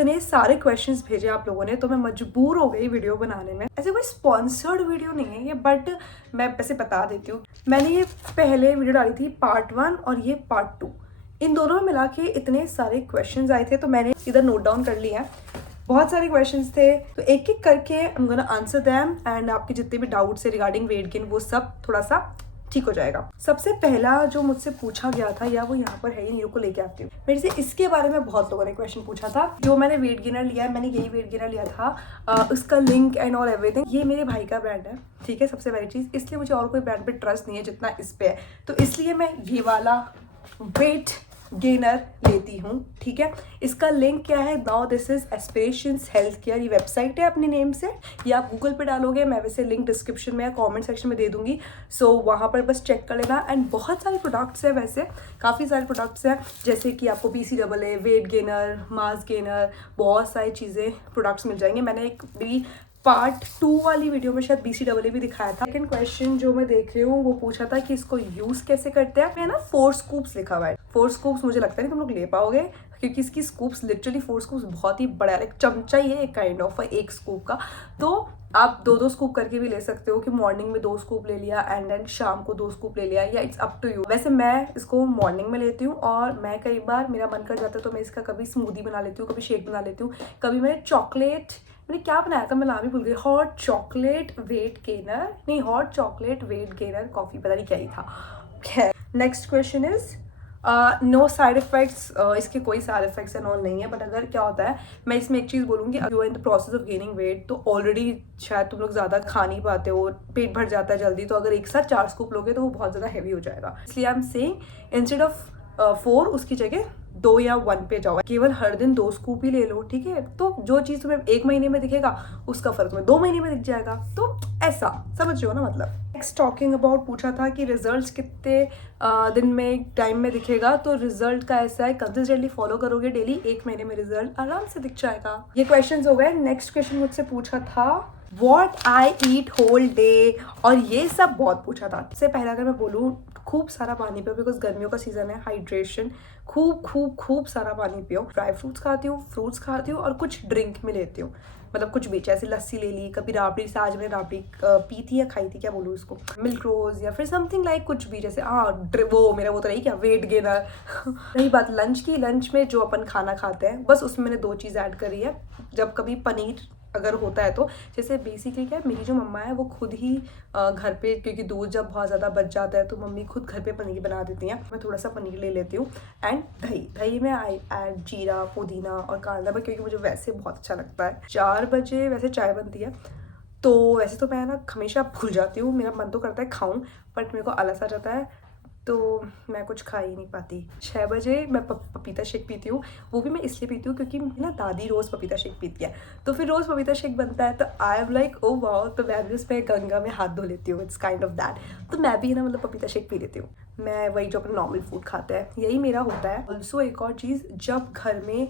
इतने सारे क्वेश्चंस भेजे आप लोगों ने, तो मैं मजबूर हो गई वीडियो बनाने में। ऐसे कोई स्पॉन्सर्ड वीडियो नहीं है ये, बट मैं वैसे बता देती हूँ। मैंने ये पहले वीडियो डाली थी पार्ट 1 और ये पार्ट 2, इन दोनों में मिला के इतने सारे क्वेश्चंस आए थे, तो मैंने इधर नोट डाउन कर लिया। बहुत सारे क्वेश्चंस थे, तो एक एक करके I am gonna answer them, and आपके जितने भी डाउट्स है रिगार्डिंग वेट गेन वो सब थोड़ा सा ठीक हो जाएगा। सबसे पहला जो मुझसे पूछा गया था, या वो यहाँ पर है ही नहीं, को लेके आती हूँ, मेरे से इसके बारे में बहुत लोगों ने क्वेश्चन पूछा था। जो मैंने वेट गेनर लिया है, मैंने यही वेट गेनर लिया था, उसका लिंक एंड ऑल एवरीथिंग, ये मेरे भाई का ब्रांड है, ठीक है। सबसे पहली चीज़, इसलिए मुझे और कोई ब्रांड पे ट्रस्ट नहीं है जितना इस पे है, तो इसलिए मैं ये वाला वेट गेनर लेती हूँ, ठीक है। इसका लिंक क्या है, now this is aspirations health care, ये वेबसाइट है अपने नेम से, या आप गूगल पे डालोगे, मैं वैसे लिंक डिस्क्रिप्शन में या कमेंट सेक्शन में दे दूंगी, सो वहाँ पर बस चेक कर लेना। एंड बहुत सारे प्रोडक्ट्स है, वैसे काफ़ी सारे प्रोडक्ट्स हैं, जैसे कि आपको PCAA, weight gainer, mass gainer, बहुत सारी चीज़ें प्रोडक्ट्स मिल जाएंगे। मैंने एक मेरी पार्ट 2 वाली वीडियो में शायद BCAA भी दिखाया था। सेकंड क्वेश्चन जो मैं देख रही हूँ वो पूछा था कि इसको यूज़ कैसे करते हैं। मैं ना 4 स्कूप्स लिखा हुआ है, 4 स्कूप्स मुझे लगता नहीं तुम लोग ले पाओगे, क्योंकि इसकी स्कूप्स लिटरली 4 स्कूप्स बहुत ही बड़ा है, एक चमचा ही है एक काइंड ऑफ एक स्कूप का। तो आप 2-2 स्कूप करके भी ले सकते हो, कि मॉर्निंग में 2 स्कूप ले लिया एंड देन शाम को 2 स्कूप ले लिया, या इट्स अप टू यू। वैसे मैं इसको मॉर्निंग में लेती हूँ, और मैं कई बार मेरा मन कर जाता है तो मैं इसका कभी स्मूदी बना लेती हूँ, कभी शेक बना लेती हूँ, कभी मैंने चॉकलेट, मैंने क्या बनाया था मैं नाम ही भूल गई, हॉट चॉकलेट वेट गेनर, नहीं hot chocolate weight gainer coffee, पता नहीं क्या ही था। Next question is no side effects, इसके कोई साइड इफेक्ट्स एंड ऑल नहीं है, बट अगर क्या होता है, मैं इसमें एक चीज़ बोलूँगी, you are in the process of gaining weight, तो ऑलरेडी शायद तुम लोग ज़्यादा खा नहीं पाते हो, पेट भर जाता है जल्दी, तो अगर एक साथ 4 स्कूप लोगे तो वो बहुत ज़्यादा हैवी हो जाएगा। इसलिए I am saying instead of 4 उसकी जगह 2 या 1 पे जाओ, केवल हर दिन 2 स्कूप ही ले लो, ठीक है। तो जो चीज़ तुम्हें 1 महीने में दिखेगा उसका फर्क तुम्हें 2 महीने में दिख जाएगा, तो ऐसा समझ रहे हो ना मतलब। नेक्स्ट टॉकिंग अबाउट पूछा था कि रिजल्ट्स कितने दिन में, टाइम में दिखेगा, तो रिजल्ट का ऐसा है, कंसिस्टेंटली फॉलो करोगे डेली, 1 महीने में रिजल्ट आराम से दिख जाएगा। ये क्वेश्चन हो गए। नेक्स्ट क्वेश्चन मुझसे पूछा था what I eat whole day, और ये सब बहुत पूछा था। इससे पहले अगर मैं बोलूँ, खूब सारा पानी पियो, बिकॉज गर्मियों का सीजन है, हाइड्रेशन, खूब खूब खूब सारा पानी पियो। ड्राई फ्रूट्स खाती हूँ, फ्रूट्स खाती हूँ, और कुछ ड्रिंक में लेती हूँ, मतलब कुछ भी, जैसे लस्सी ले ली, कभी राबड़ी से, आज मैंने राबड़ी पी थी या खाई थी, क्या बोलूँ इसको, मिल्क रोज, या फिर समथिंग लाइक कुछ भी, जैसे वो मेरा वो तो नहीं क्या, वेट गेनर। रही बात लंच की, लंच में जो अपन खाना खाते हैं, बस उसमें मैंने 2 चीज़ ऐड करी है। जब कभी पनीर अगर होता है तो, जैसे बेसिकली क्या है, मेरी जो मम्मा है वो खुद ही घर पे, क्योंकि दूध जब बहुत ज़्यादा बच जाता है तो मम्मी खुद घर पे पनीर बना देती हैं, मैं थोड़ा सा पनीर ले लेती हूँ। एंड दही में आई ऐड जीरा, पुदीना और कांदा, क्योंकि मुझे वैसे बहुत अच्छा लगता है। 4 बजे वैसे चाय बनती है, तो वैसे तो मैं ना हमेशा भूल जाती हूँ, मेरा मन तो करता है खाऊं, बट मेरे को आलस आ जाता है, तो मैं कुछ खा ही नहीं पाती। 6 बजे मैं पपीता शेक पीती हूँ, वो भी मैं इसलिए पीती हूँ क्योंकि ना दादी रोज़ पपीता शेक पीती है, तो फिर रोज़ पपीता शेक बनता है, तो I am like oh wow, तो मैं भी उसमें गंगा में हाथ धो लेती हूँ, इट्स काइंड ऑफ दैट। तो मैं भी ना मतलब पपीता शेक पी लेती हूँ, मैं वही जो अपना नॉर्मल फूड खाते हैं, यही मेरा होता है। ऑल्सो एक और चीज़, जब घर में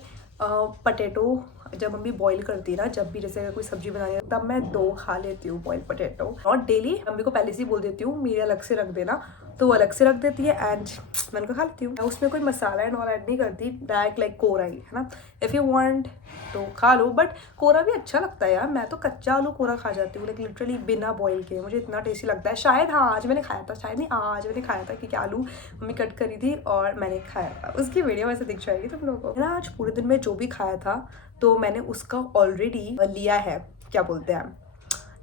पटेटो जब मम्मी बॉईल करती है ना, जब भी जैसे अगर कोई सब्जी बनानी है, तब मैं 2 खा लेती हूँ boil potato, not daily. Mummy को पहले से ही बोल देती हूँ मेरे अलग से रख देना, तो वो अलग से रख देती है, एंड मैं उनको खा लेती हूँ। उसमें कोई मसाला एंड ऑल ऐड नहीं करती, डायरेक्ट लाइक कोरा ही, है ना। इफ़ यू वांट तो खा लो, बट कोरा भी अच्छा लगता है यार, मैं तो कच्चा आलू कोरा खा जाती हूँ, लाइक लिटरली बिना बॉईल के, मुझे इतना टेस्टी लगता है। शायद हाँ आज मैंने खाया था, शायद नहीं आज मैंने खाया था, क्योंकि आलू मम्मी कट करी थी और मैंने खाया था, उसकी वीडियो वैसे दिख जाएगी तुम लोगों को ना। आज पूरे दिन में जो भी खाया था, तो मैंने उसका ऑलरेडी लिया है, क्या बोलते हैं,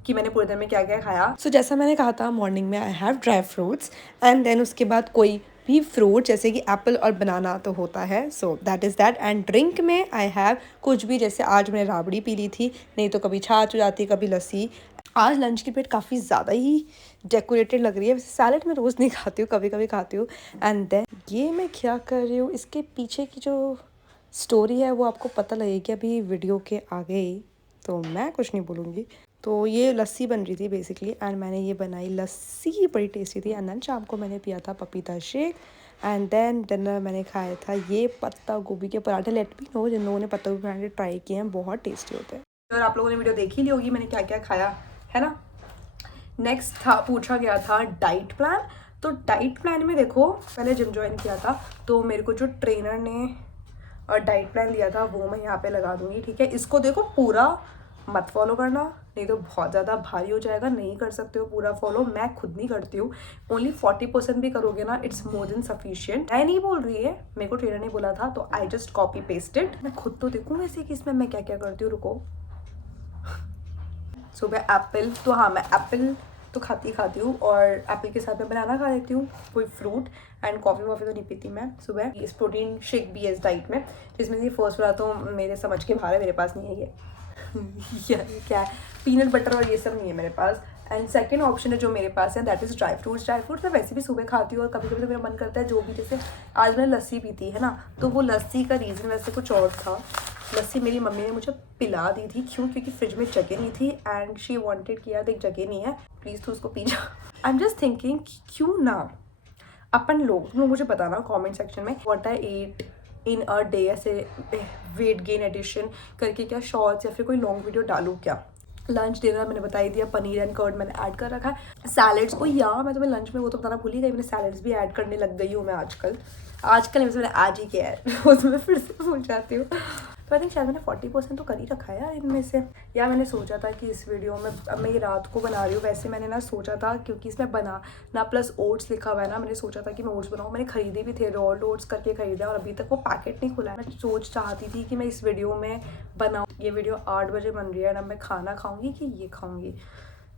कि मैंने पूरे दिन में क्या क्या खाया। सो जैसा मैंने कहा था, मॉर्निंग में I have dry fruits, and then उसके बाद कोई भी फ्रूट जैसे कि एप्पल और बनाना तो होता है, so that is that. And drink में आई हैव कुछ भी, जैसे आज मैंने राबड़ी पी ली थी, नहीं तो कभी छाछ हो जाती, कभी लस्सी। आज लंच की प्लेट काफ़ी ज़्यादा ही डेकोरेटेड लग रही है, वैसे सैलड मैं रोज़ नहीं खाती हूँ, कभी कभी खाती हूँ। एंड देन ये मैं क्या कर रही हूँ, इसके पीछे की जो स्टोरी है वो आपको पता लगेगी अभी वीडियो के आगे ही, तो मैं कुछ नहीं बोलूँगी। तो ये लस्सी बन रही थी बेसिकली, एंड मैंने ये बनाई, लस्सी बड़ी टेस्टी थी। एंड देन शाम को मैंने पिया था पपीता शेक, एंड देन डिनर मैंने खाया था ये पत्ता गोभी के पराठे। लेट मी नो जिन लोगों ने पत्ता गोभी पराठे ट्राई किए हैं, बहुत टेस्टी होते हैं। अगर आप लोगों ने वीडियो देखी ली होगी मैंने क्या क्या खाया है ना। नेक्स्ट था, पूछा गया था डाइट प्लान। तो डाइट प्लान में देखो, पहले जिम ज्वाइन किया था, तो मेरे को जो ट्रेनर ने डाइट प्लान दिया था वो मैं यहाँ पे लगा दूंगी, ठीक है। इसको देखो पूरा मत फॉलो करना, नहीं तो बहुत ज़्यादा भारी हो जाएगा, नहीं कर सकते हो पूरा फॉलो, मैं खुद नहीं करती हूँ। ओनली 40% भी करोगे ना, इट्स मोर देन सफिशिएंट। मैं नहीं बोल रही है, मेरे को ट्रेनर ने बोला था, तो आई जस्ट कॉपी पेस्टेड। मैं खुद तो देखूँ वैसे कि इसमें मैं क्या क्या करती हूँ, रुको। सुबह एप्पल, तो हाँ मैं एप्पल तो खाती हूँ, और एप्पल के साथ मैं बनाना खा लेती हूँ, कोई फ्रूट, एंड कॉफ़ी वॉफ़ी तो नहीं पीती मैं सुबह। इस प्रोटीन शेक भी है इस डाइट में, जिसमें से फर्स्ट वाला तो मेरे समझ के बाहर है, मेरे पास नहीं है ये क्या है, पीनट बटर और ये सब नहीं है मेरे पास। एंड सेकंड ऑप्शन है जो मेरे पास है, that is dry fruits. Dry fruits मैं वैसे भी सुबह खाती हूँ, और कभी कभी तो मेरा मन करता है जो भी, जैसे आज मैंने लस्सी पी थी है ना, तो वो लस्सी का रीज़न वैसे कुछ और था। लस्सी मेरी मम्मी ने मुझे पिला दी थी, क्यों? क्योंकि फ्रिज में जगह नहीं थी, एंड शी वांटेड कि यार देख जगह नहीं है, प्लीज़ तू उसको पी जा। आई एम जस्ट थिंकिंग क्यों ना अपन लोग, तुम मुझे बताना कमेंट सेक्शन में, what I eat in a day, ऐसे वेट गेन एडिशन करके क्या शॉर्ट्स या फिर कोई लॉन्ग वीडियो डालूँ क्या। लंच डिनर मैंने बता ही दिया, पनीर एंड कर्ड मैंने ऐड कर रखा है। सैलड्स को या मैं तुम्हें लंच में वो तो बताना भूल ही गई, मैंने सैलड्स भी ऐड करने लग गई हूँ मैं आजकल मैंने आज ही किया है वो तो मैं फिर से भूल जाती हूँ। तो आई थिंक शायद मैंने 40% तो कर ही रखा है यार इनमें से। या मैंने सोचा था कि इस वीडियो में, अब मैं ये रात को बना रही हूँ, वैसे मैंने ना सोचा था क्योंकि इसमें बनाना प्लस ओट्स लिखा हुआ है ना, मैंने सोचा था कि मैं ओट्स बनाऊँ। मैंने खरीदे भी थे, रॉल्ड ओट्स करके खरीदा, और अभी तक वो पैकेट नहीं खुला है। मैं चाहती थी कि मैं इस वीडियो में बनाऊँ। ये वीडियो 8 बजे बन रही है, अब मैं खाना खाऊंगी कि ये खाऊंगी,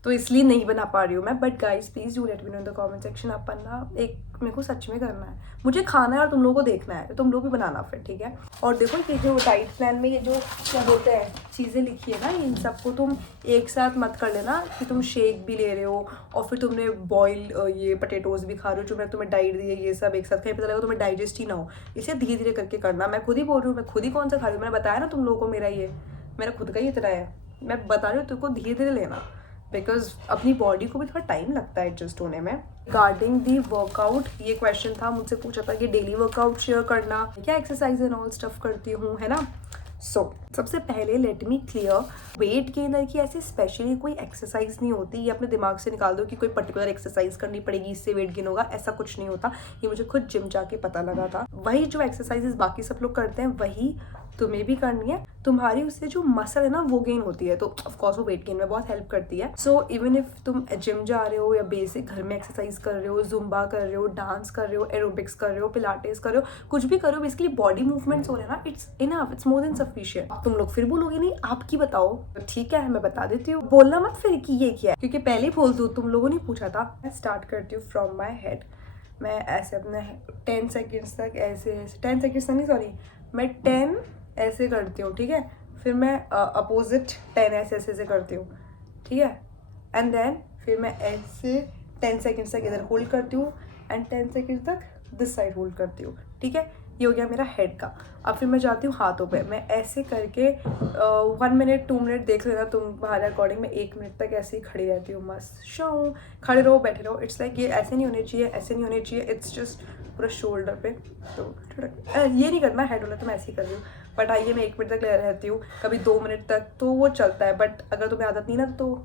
तो इसलिए नहीं बना पा रही हूँ मैं। But guys please do let me know in the comment section. अपन ना एक, मेरे को सच में करना है, मुझे खाना है और तुम लोगों को देखना है, तो तुम लोग भी बनाना फिर, ठीक है। और देखो ये जो डाइट प्लान में ये जो क्या बोलते हैं चीज़ें लिखी है ना, इन सबको तुम एक साथ मत कर लेना कि तुम शेक भी ले रहे हो और फिर तुमने बॉइल ये पोटैटोज भी खा रहे हो, जो मैंने तुम्हें डाइट दी है, ये सब एक साथ कहीं पता लगा तुम्हें डाइजेस्ट ही ना हो। इसे धीरे धीरे करके करना। मैं खुद ही बोल रही हूँ, मैं खुद ही कौन सा खा रही हूँ, मैंने बताया ना तुम लोगों को, मेरा खुद का ही इतना है। मैं बता रही हूँ तुमको धीरे धीरे लेना, बिकॉज अपनी बॉडी को भी थोड़ा टाइम लगता है एडजस्ट होने में। रिगार्डिंग दी वर्कआउट, ये क्वेश्चन था, मुझसे पूछा था कि डेली वर्कआउट शेयर करना, क्या एक्सरसाइज एंड ऑल स्टफ करती हूँ, है ना। सबसे पहले let me clear, weight gainer की ऐसे स्पेशली कोई एक्सरसाइज नहीं होती। ये अपने दिमाग से निकाल दो कि कोई पर्टिकुलर एक्सरसाइज करनी पड़ेगी इससे वेट गेन होगा, ऐसा कुछ नहीं होता। ये मुझे खुद जिम जाके पता लगा था। वही जो एक्सरसाइजेस बाकी सब लोग करते हैं वही तुम्हें भी करनी है। तुम्हारी उससे जो मसल है ना वो गेन होती है, तो ऑफकोर्स वो वेट गेन में बहुत हेल्प करती है। सो इवन इफ तुम जिम जा रहे हो या बेसिक घर में एक्सरसाइज कर रहे हो, जुम्बा कर रहे हो, डांस कर रहे हो, एरोबिक्स कर रहे हो, पिलाटेस कर रहे हो, कुछ भी कर रहे हो, बेसिकली बॉडी मूवमेंट्स हो रहे हैं ना, it's enough, it's more than sufficient. तुम लोग फिर बोलोगे नहीं आपकी बताओ, तो ठीक है मैं बता देती हूँ। बोलना मत फिर कि ये क्या है, क्योंकि पहले ही बोल दूँ, तुम लोगों ने पूछा था। मैं स्टार्ट करती हूँ फ्रॉम माई हेड। मैं ऐसे अपने 10 सेकेंड्स तक ऐसे 10 सेकेंड्स नहीं, सॉरी, मैं 10 ऐसे करती हूँ, ठीक है। फिर मैं अपोजिट 10 ऐसे करती हूँ, ठीक है। एंड देन फिर मैं ऐसे 10 सेकेंड्स तक इधर होल्ड करती हूँ, एंड 10 सेकेंड्स तक दिस साइड होल्ड करती हूँ, ठीक है। ये हो गया मेरा हेड का। अब फिर मैं जाती हूँ हाथों पे। मैं ऐसे करके 1 मिनट 2 मिनट देख लेना तुम्हारे अकॉर्डिंग। मैं 1 मिनट तक ऐसे ही खड़ी रहती हूँ, मस्त शाऊँ, खड़े रहो बैठे रहो। इट्स लाइक ये ऐसे नहीं होने चाहिए, ऐसे नहीं होने चाहिए, इट्स जस्ट पूरा शोल्डर पे। तो ये नहीं करना, हेड वाला तो मैं ऐसे ही कर रही हूँ। बट आइए मैं 1 मिनट तक ले रहती हूँ, कभी 2 मिनट तक, तो वो चलता है। बट अगर तुम्हें आदत नहीं ना, तो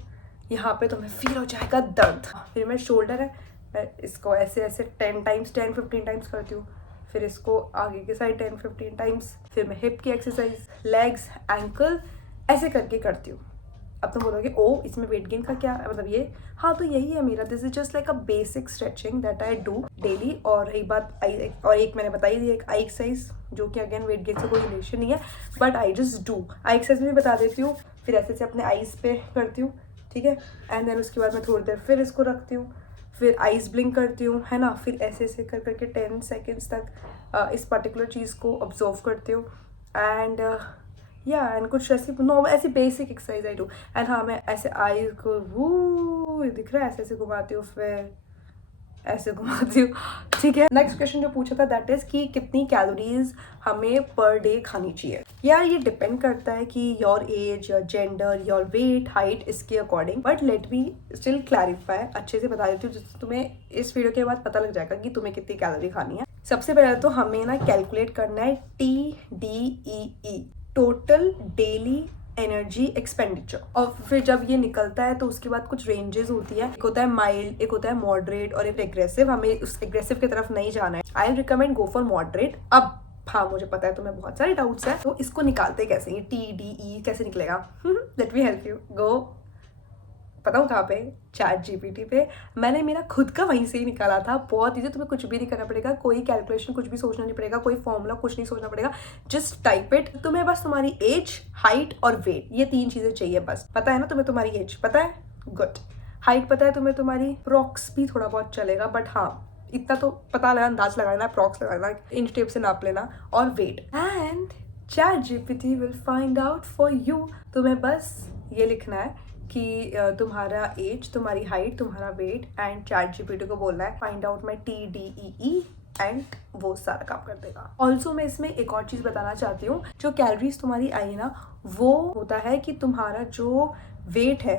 यहाँ पे तुम्हें फील हो जाएगा दर्द। फिर मैं शोल्डर है, मैं इसको ऐसे ऐसे 10 टाइम्स 10-15 टाइम्स करती हूँ। फिर इसको आगे के साइड 10-15 टाइम्स। फिर मैं हिप की एक्सरसाइज, लेग्स, एंकल ऐसे करके करती हूँ। अब तुम बोलोगे ओ इसमें वेट गेन का क्या मतलब, ये हाँ तो यही है मेरा। This is just like a basic stretching that I do daily. और एक बात और एक मैंने बताई दी, एक आई एक्सरसाइज, जो कि अगेन वेट गेन से कोई रिलेशन नहीं है, but I just do. I exercise में भी बता देती हूँ। फिर ऐसे से अपने आईज पे करती हूँ, ठीक है। एंड देन उसके बाद मैं थोड़ी देर फिर इसको रखती हूँ, फिर आइज ब्लिंक करती हूँ, है ना। फिर ऐसे ऐसे कर करके 10 सेकेंड्स तक इस पर्टिकुलर चीज़ को ऑब्जर्व करती हूँ। एंड एंड कुछ ऐसी नॉर्मल ऐसी basic exercise I do. And हाँ मैं ऐसे आईज को वो दिख रहा है, ऐसे ऐसे घुमाती हूँ, फिर ऐसे घुमाती हूँ, ठीक है। नेक्स्ट क्वेश्चन जो पूछा था दैट इज कि कितनी कैलोरीज हमें पर डे खानी चाहिए। यार ये डिपेंड करता है कि your age, your gender, your weight, height, इसके according. But let me still clarify, अच्छे से बता देती हूँ जिससे तुम्हें इस वीडियो के बाद पता लग जाएगा कि तुम्हें कितनी कैलोरी खानी है। सबसे पहले तो हमें ना कैलकुलेट करना है TDEE, total daily energy expenditure. और फिर जब ये निकलता है तो उसके बाद कुछ रेंजेस होती है, एक होता है माइल्ड, एक होता है मॉडरेट और एक एग्रेसिव। हमें उस एग्रेसिव की तरफ नहीं जाना है। I recommend go for moderate. अब हाँ मुझे पता है तुम्हें बहुत सारे डाउट्स हैं, तो इसको निकालते कैसे, ये TDE कैसे निकलेगा? Let me help you. गो, बताऊँ कहाँ पे? ChatGPT पे। मैंने मेरा खुद का वहीं से ही निकाला था, बहुत ईजी, तुम्हें कुछ भी नहीं करना पड़ेगा, कोई कैलकुलेशन कुछ भी सोचना नहीं पड़ेगा, कोई फॉर्मूला कुछ नहीं सोचना पड़ेगा, जस्ट टाइप इट। तुम्हें बस तुम्हारी एज, हाइट और वेट, ये 3 चीज़ें चाहिए बस। पता है ना तुम्हें तुम्हारी एज पता है? गुड। हाइट पता है तुम्हें तुम्हारी? प्रॉक्स भी थोड़ा बहुत चलेगा, बट हाँ इतना तो पता लगा, अंदाज लगाना, प्रॉक्स लगाना, इंच टेप से नाप लेना, और weight. And ChatGPT will find out for you. तुम्हें बस ये लिखना है कि तुम्हारा एज, तुम्हारी हाइट, तुम्हारा वेट, एंड ChatGPT को बोलना है find out my TDEE, and वो सारा काम कर देगा। ऑल्सो मैं इसमें एक और चीज़ बताना चाहती हूँ, जो कैलोरीज तुम्हारी आई ना, वो होता है कि तुम्हारा जो वेट है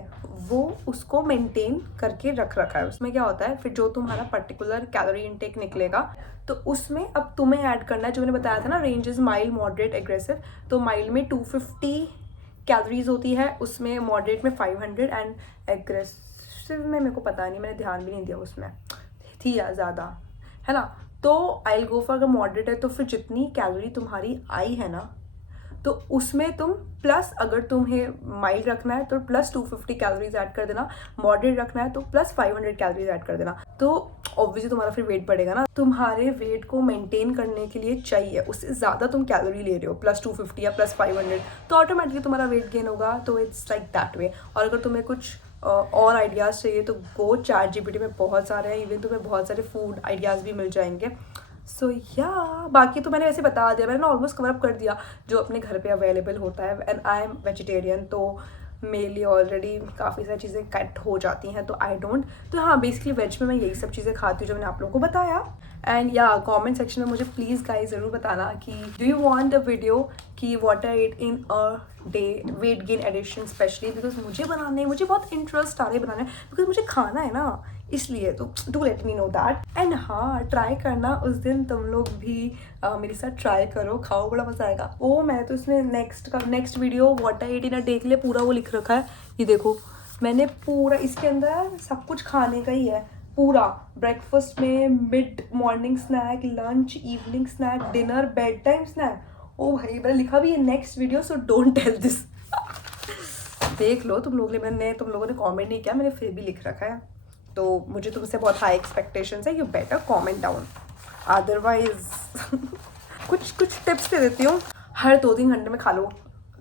वो उसको मेंटेन करके रख रखा है। उसमें क्या होता है, फिर जो तुम्हारा पर्टिकुलर कैलोरी इनटेक निकलेगा तो उसमें अब तुम्हें ऐड करना है, जो मैंने बताया था ना, रेंजेस माइल्ड, मॉडरेट, एग्रेसिव। तो माइल्ड में 250 कैलोरीज होती है, उसमें मॉडरेट में 500 एंड एग्रेसिव में मेरे को पता नहीं, मैंने ध्यान भी नहीं दिया, उसमें थी या ज़्यादा, है ना। तो आई विल गो फॉर, अगर मॉडरेट है तो फिर जितनी कैलोरी तुम्हारी आई है ना, तो उसमें तुम प्लस, अगर तुम्हें माइल्ड रखना है तो प्लस 250 कैलोरीज ऐड कर देना, मॉडरेट रखना है तो प्लस 500 कैलोरीज ऐड कर देना। तो ऑब्वियसली तुम्हारा फिर वेट बढ़ेगा ना। तुम्हारे वेट को मेंटेन करने के लिए चाहिए, उससे ज़्यादा तुम कैलोरी ले रहे हो, प्लस 250 या प्लस 500, तो ऑटोमेटिकली तुम्हारा वेट गेन होगा। तो इट्स लाइक दैट वे। और अगर तुम्हें कुछ और आइडियाज़ चाहिए तो गो, ChatGPT में बहुत सारे हैं, इवन तुम्हें बहुत सारे फूड आइडियाज़ भी मिल जाएंगे। सो या बाकी तो मैंने वैसे बता दिया, मैंने ऑलमोस्ट कवर अप कर दिया जो अपने घर पे अवेलेबल होता है। एंड आई एम वेजिटेरियन, तो मेरे लिए ऑलरेडी काफ़ी सारी चीज़ें कट हो जाती हैं, तो आई डोंट। तो हाँ बेसिकली वेज में मैं यही सब चीज़ें खाती हूँ जो मैंने आप लोगों को बताया। एंड या कमेंट सेक्शन में मुझे प्लीज़ गाइस ज़रूर बताना कि do you want a video कि what I eat in a day, weight gain edition specially, because मुझे बहुत इंटरेस्ट आ रहा है बनाने, बिकॉज मुझे खाना है ना, इसलिए। तो do let me know that. And हाँ ट्राई करना, उस दिन तुम लोग भी मेरे साथ ट्राई करो, खाओ, बड़ा मजा आएगा। ओ मैंने तो इसमें next video what I eat in a day के लिए पूरा वो लिख रखा है, ये देखो मैंने पूरा, इसके अंदर सब कुछ खाने का ही है पूरा। ब्रेकफास्ट में, mid morning snack, lunch, evening snack, dinner, bed time snack. ओ भाई मैंने लिखा भी है next video, so don't tell this. देख लो तुम लोगों ने कमेंट नहीं किया, मैंने फिर भी लिख रखा है। तो मुझे तुमसे बहुत हाई एक्सपेक्टेशंस है, you better comment down, otherwise कुछ टिप्स दे देती हूँ, हर 2-3 घंटे में खा लो।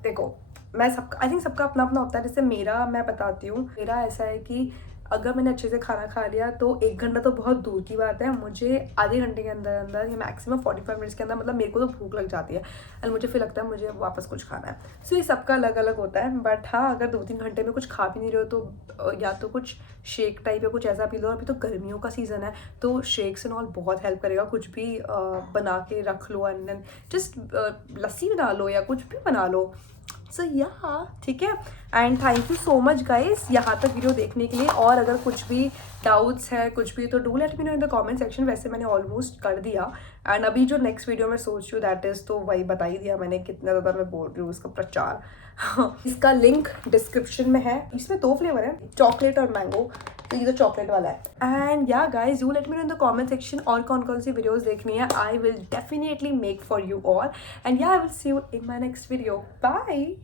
देखो मैं सबका, आई थिंक सबका अपना अपना होता है। जैसे मेरा, मैं बताती हूँ, मेरा ऐसा है कि अगर मैंने अच्छे से खाना खा लिया तो 1 घंटा तो बहुत दूर की बात है, मुझे आधे घंटे के अंदर अंदर या मैक्सिमम 45 मिनट्स के अंदर, मतलब मेरे को तो भूख लग जाती है एंड मुझे फिर लगता है मुझे वापस कुछ खाना है। सो ये सबका अलग अलग होता है। बट हाँ अगर 2-3 घंटे में कुछ खा भी नहीं रहे हो तो या तो कुछ शेक टाइप या कुछ ऐसा पी लो। अभी तो गर्मियों का सीज़न है तो शेक्स एंड ऑल बहुत हेल्प करेगा। कुछ भी बना के रख लो एंड देन जस्ट लस्सी बना लो या कुछ भी बना लो। सो या ठीक है। And thank you so much guys यहाँ तक वीडियो देखने के लिए। और अगर कुछ भी डाउट्स है कुछ भी तो do let me know in the comment section. वैसे मैंने ऑलमोस्ट कर दिया एंड अभी जो नेक्स्ट वीडियो में सोच रही हूँ दैट इज़, तो वही बता ही दिया मैंने कितना ज़्यादा मैं बोल रही हूँ उसका प्रचार। इसका लिंक डिस्क्रिप्शन में है। इसमें 2 फ्लेवर है, चॉकलेट और मैंगो, तो ये तो चॉकलेट वाला है। And yeah guys you let me know in the comment section और कौन कौन सी वीडियोस देखनी है। I will definitely make for you all and yeah I will see you in my next video. Bye.